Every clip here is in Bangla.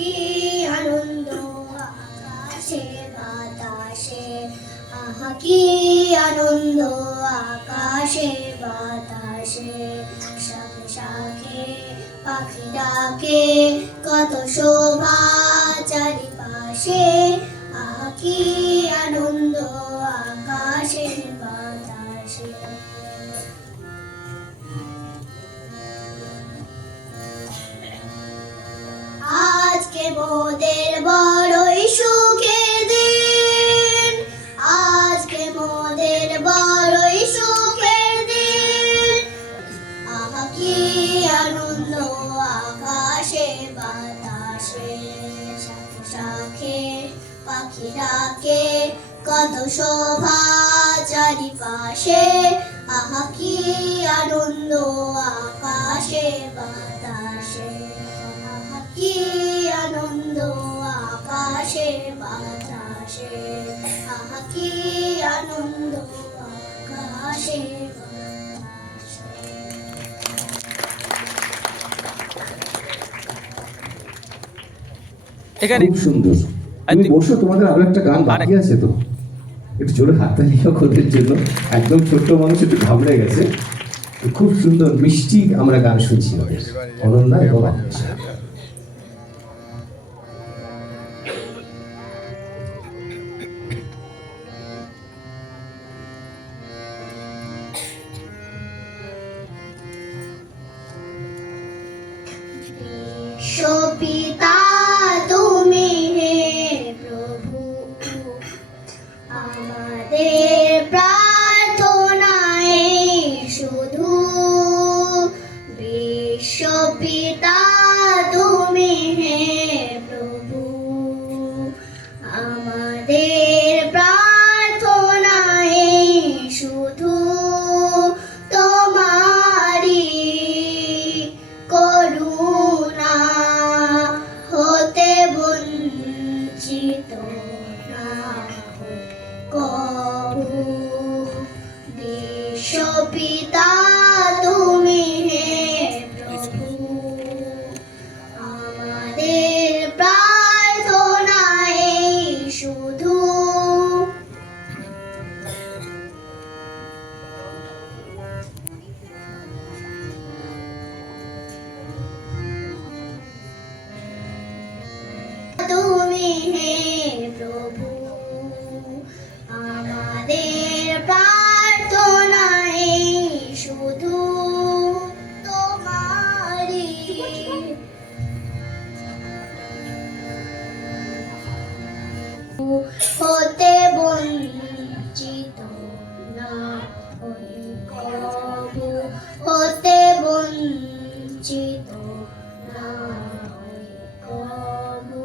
কি আনন্দ আকাশে বাতাসে, আহা কি আনন্দ আকাশে বাতাসে, শাখে শাখে পাখি ডাকে, কত শোভা চারিপাশে, আহা কি আনন্দ আকাশে বাতাসে। আজকে মোদের বড়ই সুখের দিন, আজকে মোদের বড়ই সুখের দিন, আহা কি আনন্দ আকাশে বাতাসে, শাখে শাখে পাখি ডাকে, কত শোভা চারিপাশে, আহা কি আনন্দ আকাশে বাতাসে, কি আনন্দ আকাশে বাতাসে, আহা কি আনন্দ আকাশে বাতাসে। খুব সুন্দর। তুমি বসো, তোমাদের আরো একটা গান বাকি আছে তো, একটু জোরে হাততালি ওদের জন্য। একদম ছোট্ট মানুষ একটু ঘাবড়ে গেছে। খুব সুন্দর মিষ্টি আমরা গান শুনছি অনন্যা এবং পিতা তুমি হে প্রভু, আমাদের প্রার্থনায় শুধু, বিশ্ব পিতা তুমি হে প্রভু, আমাদের প্রার্থনায় শুধু, তোমারি করুণা হতে বঞ্চিত না হই কভু, বিশ্ব পিতা তুমি হে প্রভু, আমাদের প্রার্থনায় শুধু। তুমি হে প্রভু, আমাদের প্রার্থনায় শুধু, তোমারি হতে বঞ্চিত না হই কভু, হতে বঞ্চিত না হই কভু।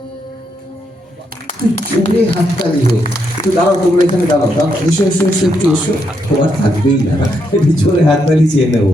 জোরে হাততালি হোক। একটু দাঁড়াও, তোমরা এখানে দাঁড়াও, এসো এসো এসো, একটু এসো। তোমার থাকবেই না, একটু জোরে হাততালি চেয়ে নেবো।